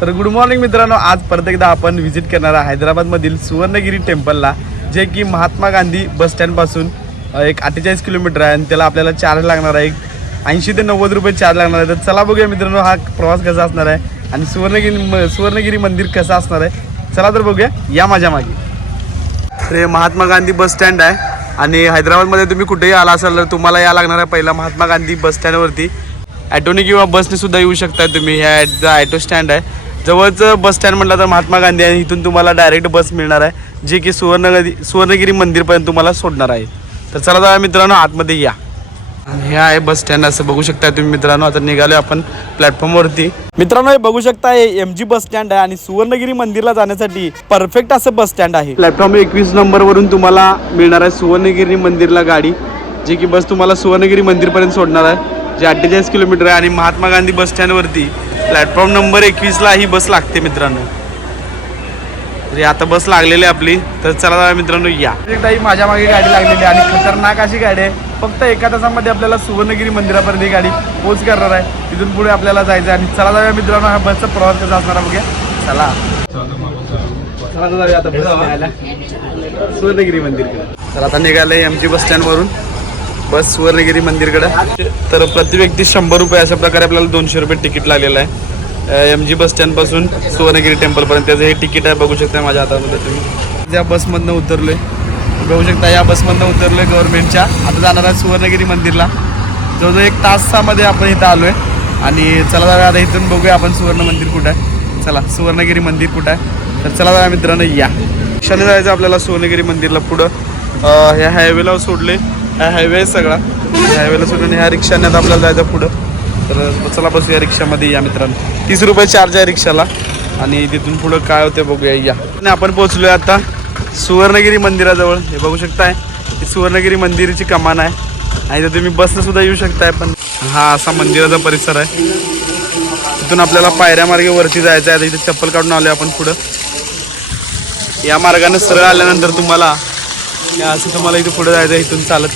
तर good morning मित्रांनो, आज परत एकदा आपण व्हिजिट करणार आहे हैदराबादमधील सुवर्णगिरी टेम्पलला, जे की महात्मा गांधी बस स्टँडपासून एक 48 किलोमीटर आहे आणि त्याला आपल्याला चार्ज लागणार आहे 80 ते 90 रुपये चार्ज लागणार आहे। तर चला बघूया मित्रांनो हा प्रवास कसा असणार आहे आणि सुवर्णगिरी मंदिर कसं असणार आहे। चला तर बघूया, या माझ्या मागे। हे महात्मा गांधी बस स्टँड आहे आणि हैदराबादमध्ये तुम्ही कुठेही आला असाल तर तुम्हाला या लागणार आहे पहिला महात्मा गांधी बस स्टँडवरती। ॲटोने किंवा बसने सुद्धा येऊ शकता तुम्ही। ह्या ॲटो स्टँड आहे, जवळच बस स्टँड म्हटलं तर महात्मा गांधी आहे। इथून तुम्हाला डायरेक्ट बस मिळणार आहे जे की सुवर्णगिरी मंदिरपर्यंत तुम्हाला सोडणार आहे। तर चला जाऊया मित्रांनो, आतमध्ये या। हे आहे बस स्टँड, असं बघू शकता तुम्ही मित्रांनो। आता निघालो आपण प्लॅटफॉर्मवरती। मित्रांनो हे बघू शकता MG बस स्टँड आहे आणि सुवर्णगिरी मंदिरला जाण्यासाठी परफेक्ट असं बस स्टँड आहे। प्लॅटफॉर्म 21 नंबरवरून तुम्हाला मिळणार आहे सुवर्णगिरी मंदिरला गाडी, जी की बस तुम्हाला सुवर्णगिरी मंदिरपर्यंत सोडणार आहे, जे 48 किलोमीटर आहे। आणि महात्मा गांधी बस स्टँडवरती प्लॅटफॉर्म नंबर 21ला ही बस लागते मित्रांनो। तरी आता बस लागलेली आहे आपली, तर चला मित्रांनो या। एकदा ही माझ्या मागे गाडी लागलेली आहे आणि खतरनाक अशी गाडी आहे। फक्त एका तासामध्ये आपल्याला सुवर्णगिरी मंदिरापर्यंत ही गाडी पोच करणार आहे। तिथून पुढे आपल्याला जायचं आहे आणि चला जाऊया मित्रांनो, हा बसचा प्रवास कसा असणार आहे बघूया। चला जाऊया आता बस निघायला सुवर्णगिरी मंदिरकडे। तर आता निघाले MG बस स्टँडवरून बस सुवर्णगिरी मंदिरकडे। तर प्रति व्यक्ती 100 रुपये अशा प्रकारे आपल्याला 200 रुपये तिकीट लागलेलं आहे MG बस स्टँडपासून सुवर्णगिरी टेम्पलपर्यंत। त्याचं हे तिकीट आहे, बघू शकता माझ्या हातामध्ये तुम्ही। या बसमधनं उतरलोय, बघू शकता या बसमधनं उतरलोय गव्हर्नमेंटच्या। आता जाणार आहे सुवर्णगिरी मंदिरला। जवळजवळ 1 तासामध्ये आपण इथं आलोय आणि चला जाऊया आता इथून बघूया आपण सुवर्ण मंदिर कुठं आहे। चला सुवर्णगिरी मंदिर कुठं आहे, तर चला जाऊया मित्रांनो या। रिक्षाने जायचं आपल्याला सुवर्णगिरी मंदिरला। पुढं ह्या हायवेला सोडले, हा हायवे आहे सगळा, हायवेला सोडून ह्या रिक्षाने आता आपल्याला जायचं पुढं। तर चला बसूया रिक्षामध्ये या मित्रांनो। 30 रुपये चार्ज आहे रिक्षाला आणि तिथून पुढं काय होते बघूया या। आणि आपण पोहोचलोय आता सुवर्णगिरी मंदिराजवळ। हे बघू शकताय ही सुवर्णगिरी मंदिराची कमान आहे आणि तर तुम्ही बसनं सुद्धा येऊ शकताय। पण हा असा मंदिराचा परिसर आहे। तिथून आपल्याला पायऱ्या मार्गे वरती जायचं आहे। इथे चप्पल काढून आलोय आपण पुढं। या मार्गाने सरळ आल्यानंतर तुम्हाला असं तुम्हाला इथे पुढे जायचं आहे इथून चालत।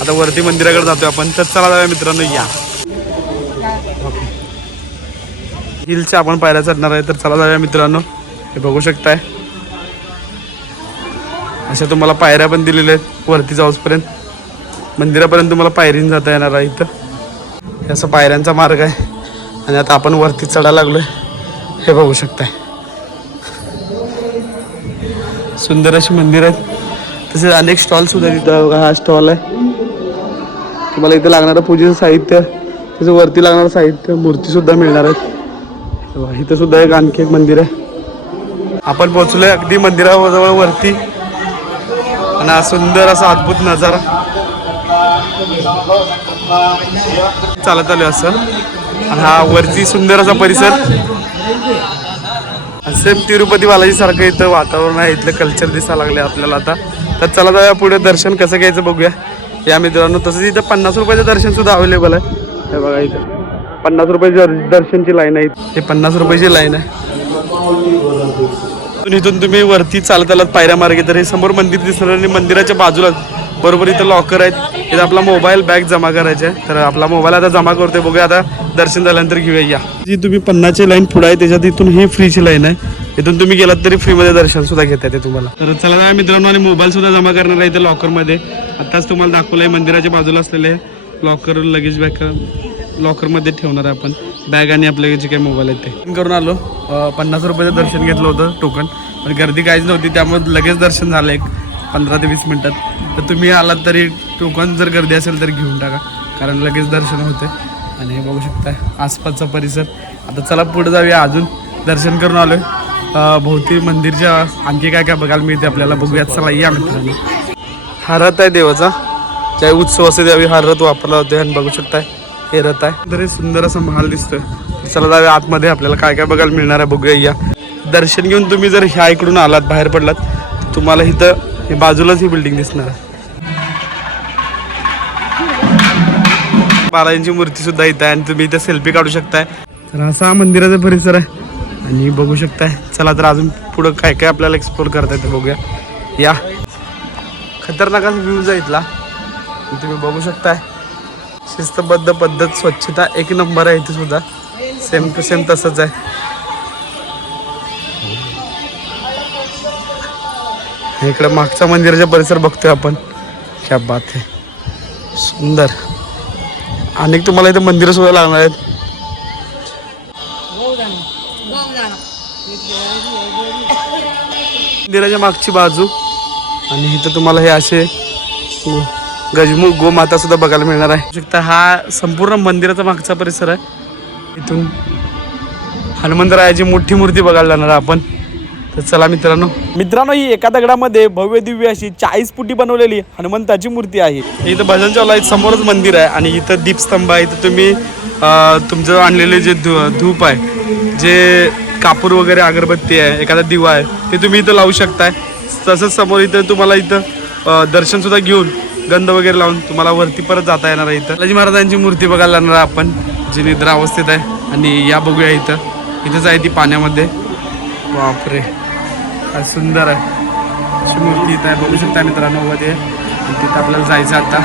आता वरती मंदिराकडे जातोय आपण, तर चला जाऊया मित्रांनो या। हिलच्या आपण पायऱ्या चढणार आहे, तर चला जाऊया मित्रांनो। हे बघू शकताय अशा तुम्हाला पायऱ्या पण दिलेल्या आहेत वरती जाऊसपर्यंत। मंदिरापर्यंत तुम्हाला पायरीने जाता येणार आहे। इथं हे असं पायऱ्यांचा मार्ग आहे आणि आता आपण वरती चढायला लागलोय। हे बघू शकताय सुंदर अशी मंदिर आहेत। तसेच अनेक स्टॉल सुद्धा तिथं। हा स्टॉल आहे, तुम्हाला इथं लागणारं पूजेचं साहित्य, त्याचं वरती लागणारं साहित्य, मूर्ती सुद्धा मिळणार आहेत। इथं सुद्धा एक आणखी एक मंदिर आहे। आपण पोहोचलोय अगदी मंदिराजवळ वरती आणि हा सुंदर असा अद्भुत नजारा चालत आलो असं। आणि हा वरती सुंदर असा परिसर, सेम तिरुपती बालाजी सारखं इथं वातावरण आहे। इथलं कल्चर दिसायला लागले आपल्याला आता। तर चला जाऊया पुढे, दर्शन कसं घ्यायचं बघूया या मित्रांनो। तसंच इथं 50 रुपयाचं दर्शन सुद्धा अवेलेबल आहे। हे बघा इथं 50 रुपयाची दर्शनची लाईन आहे। हे 50 रुपयाची लाईन आहे। इथून तुम्ही वरती चालत आलात पायऱ्या मार्गे, तर हे समोर मंदिर दिसणार आणि मंदिराच्या बाजूला बरोबर इथं लॉकर आहेत। इथं आपला मोबाईल बॅग जमा करायचा आहे, तर आपला मोबाईल आता जमा करतोय। बघूया आता दर्शन झाल्यानंतर घेऊया या। जी तुम्ही 50ची लाईन पुढे आहे त्याच्यात इथून ही फ्रीची लाईन आहे। इथून तुम्ही गेलात तरी फ्रीमध्ये दर्शन सुद्धा घेता येते तुम्हाला। तर चला जाऊया मित्रांनो, आणि मोबाईल सुद्धा जमा करणार आहे इथं लॉकरमध्ये। आताच तुम्हाला दाखवलं आहे मंदिराच्या बाजूला असलेले लॉकर, लगेज बॅग लॉकरमध्ये ठेवणार आहे आपण बॅग आणि आपले जे काही मोबाईल आहेत ते करून आलो। 50 रुपयाचं दर्शन घेतलं होतं टोकन, पण गर्दी काहीच नव्हती, त्यामुळे लगेच दर्शन झालं एक 15 ते 20 मिनिटात। तर तुम्ही आलात तरी टोकन जर गर्दी असेल तर घेऊन टाका, कारण लगेच दर्शन होते। आणि हे बघू शकता आसपासचा परिसर। आता चला पुढे जाऊया, अजून दर्शन करून आलोय। भोवती मंदिरच्या आणखी काय काय बघायला मिळते आपल्याला, बघूयात। चला या मित्रांनो। हा रथ आहे देवाचा, ज्या उत्सव असे त्यावेळी हा रथ वापरला होता आणि बघू शकताय हे रथ आहे। तर हे सुंदर असा महाल दिसतोय। चला जाऊया आतमध्ये, आपल्याला काय काय बघायला मिळणार आहे बघूया या। दर्शन घेऊन तुम्ही जर ह्या इकडून आलात, बाहेर पडलात, तुम्हाला इथं हे बाजूलाच ही बिल्डिंग दिसणार आहे। बालाजींची मूर्ती सुद्धा इथं आहे आणि तुम्ही इथं सेल्फी काढू शकताय। तर असा हा मंदिराचा परिसर आहे आणि बघू शकताय। चला तर अजून पुढं काय काय आपल्याला एक्सप्लोर करता येतं बघूया या। खतरनाक व्ह्यूज आहे इथला, तुम्ही बघू शकताय। शिस्तबद्ध पद्धत, स्वच्छता एक नंबर आहे इथे सुद्धा, सेम टू सेम तसंच आहे। इकडे मागचा मंदिराचा परिसर बघतोय आपण. क्या बात आहे, सुंदर. अनेक तुम्हाला इथे मंदिरं सुद्धा लागणार आहेत. मंदिराच्या मागची बाजू आणि इथं तुम्हाला हे असे गजमुख गोमाता सुद्धा बघायला मिळणार आहे. हा संपूर्ण मंदिराचा मागचा परिसर आहे. इथून हनुमंतरायाची मोठी मूर्ती बघायला जाणार आपण. तर चला मित्रांनो ही एका दगडामध्ये भव्य दिव्य अशी 40 फुटी बनवलेली हनुमंताची मूर्ती आहे. इथं भजन चालू आहे, समोरच मंदिर आहे आणि इथं दीपस्तंभ आहे. इथं तुम्ही तुमचं आणलेले जे धूप आहे, जे कापूर वगैरे अगरबत्ती आहे, एखादा दिवा आहे, ते तुम्ही इथं लावू शकताय. तसंच समोर इथं तुम्हाला इथं दर्शन सुद्धा घेऊन गंध वगैरे लावून तुम्हाला वरती परत जाता येणार आहे. इथं शिवाजी महाराजांची मूर्ती बघायला जाणार आहे आपण, जी निद्रा अवस्थेत आहे. आणि या बघूया इथंच आहे ती पाण्यामध्ये. बापरे, काय सुंदर आहे अशी मूर्ती इथं आहे. बघू शकता मित्रांनो मध्ये. तिथं आपल्याला जायचं आता.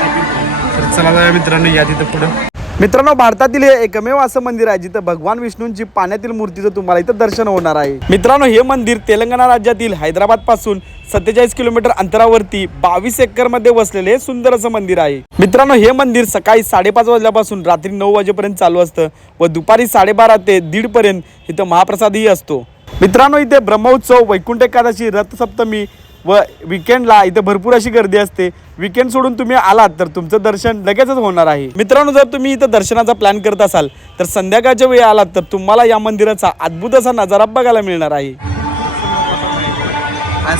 तर चला जाऊया मित्रांनो, या तिथं पुढं. मित्रांनो, भारतातील हे एकमेव असं मंदिर आहे जिथं भगवान विष्णूंची पाण्यातील मूर्तीचं तुम्हाला इथं दर्शन होणार आहे. मित्रांनो, हे मंदिर तेलंगणा राज्यातील हैदराबाद पासून 47 किलोमीटर अंतरावरती 22 एकर मध्ये वसलेले हे सुंदर असं मंदिर आहे. मित्रांनो, हे मंदिर सकाळी 5:30 वाजल्यापासून रात्री 9 वाजेपर्यंत चालू असतं व दुपारी 12:30 ते 1:30 पर्यंत इथं महाप्रसादही असतो. मित्रांनो, इथे ब्रह्मोत्सव, वैकुंठ एकादशी, रथसप्तमी व विकेंडला इथं भरपूर अशी गर्दी असते. विकेंड सोडून तुम्ही आलात तर तुमचं दर्शन लगेचच होणार आहे. मित्रांनो, जर तुम्ही इथं दर्शनाचा प्लॅन करत असाल तर संध्याकाळच्या वेळी आलात तर तुम्हाला या मंदिराचा अद्भुत असा नजारा बघायला मिळणार आहे.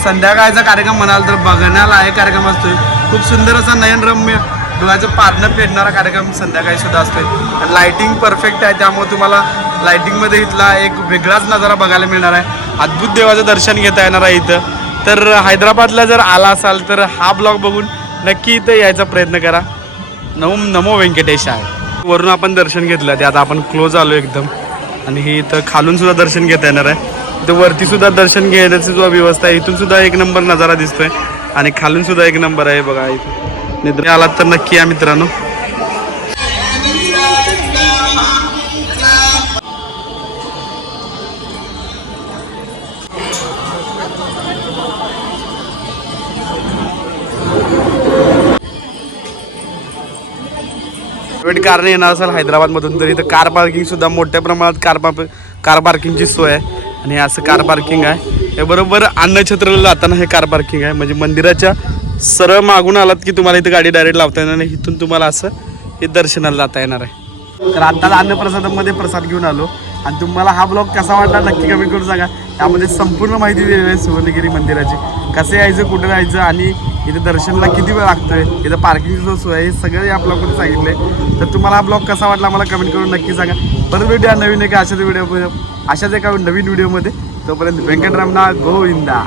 संध्याकाळचा कार्यक्रम म्हणाल तर बघण्याला आहे कार्यक्रम असतोय. खूप सुंदर असा नयनरम्य डोळ्याचं पारणं फेडणारा कार्यक्रम संध्याकाळी सुद्धा असतोय. आणि लाइटिंग परफेक्ट आहे, त्यामुळे तुम्हाला लाइटिंगमध्ये इथला एक वेगळाच नजारा बघायला मिळणार आहे. अद्भुत देवाचं दर्शन घेता येणार आहे इथं. तर हैदराबादला जर आला असाल तर हा ब्लॉग बघून नक्की इथं यायचा प्रयत्न करा. नमो व्यंकटेश आहे. वरून आपण दर्शन घेतलं, ते आता आपण क्लोज आलो एकदम. आणि हे इथं खालून सुद्धा दर्शन घेता येणार आहे. इथं वरती सुद्धा दर्शन घेण्याची सुद्धा व्यवस्था आहे. इथून सुद्धा एक नंबर नजारा दिसतोय आणि खालून सुद्धा एक नंबर आहे बघा. इथं आलात तर नक्की या मित्रांनो. कारने येणार असेल हैदराबादमधून तर इथं कार पार्किंग सुद्धा मोठ्या प्रमाणात कार पार्किंगची सोय आहे. आणि हे असं कार पार्किंग आहे. हे बरोबर अन्नछत्रला जाताना हे कार पार्किंग आहे. म्हणजे मंदिराच्या सरळ मागून आलात की तुम्हाला इथं गाडी डायरेक्ट लावता येणार नाही. इथून तुम्हाला असं हे दर्शनाला जाता येणार आहे. तर आत्ताच अन्नप्रसादामध्ये प्रसाद घेऊन आलो. आणि तुम्हाला हा ब्लॉग कसा वाटला नक्की कमेंट करून सांगा. त्यामध्ये संपूर्ण माहिती दिलेली आहे सुवर्णगिरी मंदिराची. कसं यायचं, कुठं जायचं आणि इथं दर्शनला किती वेळ लागतोय, इथं पार्किंगची सोय आहे, हे सगळं या ब्लॉगमध्ये सांगितलं आहे. तर तुम्हाला हा ब्लॉग कसा वाटला मला कमेंट करून नक्की सांगा. परत भेटूया नवीन एका अशाच एका नवीन व्हिडिओमध्ये. तोपर्यंत व्यंकटरमणा गोविंदा.